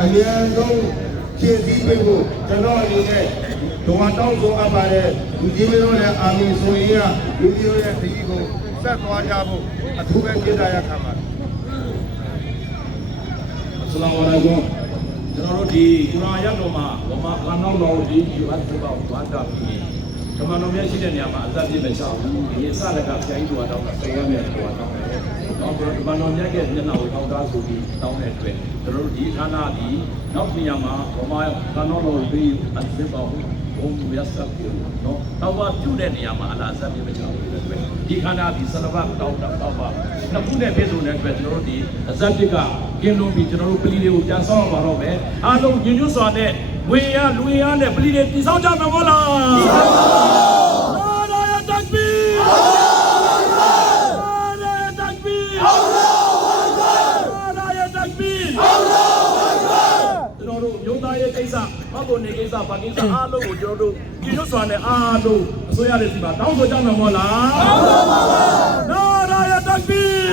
အများဆုံးဖြည့်ဆည်းပေးဖို့ကျွန်တော်အနေနဲ့တော်တောင်းဆိုအပ်ပါတယ်လူကြီးမျိုးနဲ့အာမီဆိုရင်ကလူကြီးရဲ့ခရီးကိုဆက်သွားကြဖို့အထူးပဲကျေးဇူးရခံပါတယ်အစ္စလာမ်ဝါလိုင်ကွမ်ကျွန်တော်တို့ဒီကုရ်အာန်ရတ်တော်မှာဗမာကနောက်တော်ဒီယူအပ်တော့ဘာသာပြီးဓမ္မတော်များရှိတဲ့နေရာမှာအသက်ပြည့်မချဘူးဒီစရကပြိုင်းတော်တော့ဆယ်ရမယ်တော်တော့တော့ဓမ္မတော်များရဲ့မျက်နှာကိုထောက်ထားဆိုပြီးတောင်းတဲ့အတွက်ကျွန်တော်တို့ဒီဌာနဒီနောက်နေရာမှာဗမာကနောက်တော်ပြီးအသက်ပေါ့ဘုံမြတ်ဆက်ပြီးနော်တော့ပြုတဲ့နေရာမှာအလားအဆက်ပြည့်မချဘူးတဲ့အတွက်ဒီခန္ဓာဒီဆလဘတ်တောင်းတော့ပါနှစ်ခုနဲ့ပြည့်စုံတဲ့အတွက်ကျွန်တော်တို့ဒီအဇတ်တစ်ကကင်းလုံးပြီးကျွန်တော်တို့ပလီတွေကိုပြန်ဆောင်ပါတော့မယ်အားလုံးညွှန်ညွှန်စွာနဲ့ဝေရလူရနဲ့ပလီတွေတည်ဆောက်ကြမှာမဟုတ်လားနာရတက်ဘီနာရတက်ဘီနာရတက်ဘီကျွန်တော်တို့မျိုးသားရဲ့ကိစ္စဘာကုန်နေကိစ္စဘာကိစ္စအားလုံးကိုကျွန်တော်တို့ညွှန်ညွှန်စွာနဲ့အားလုံးအစိုးရရဲ့စီမှာတောင်းဆိုကြမှာမဟုတ်လားနာရတက်ဘီ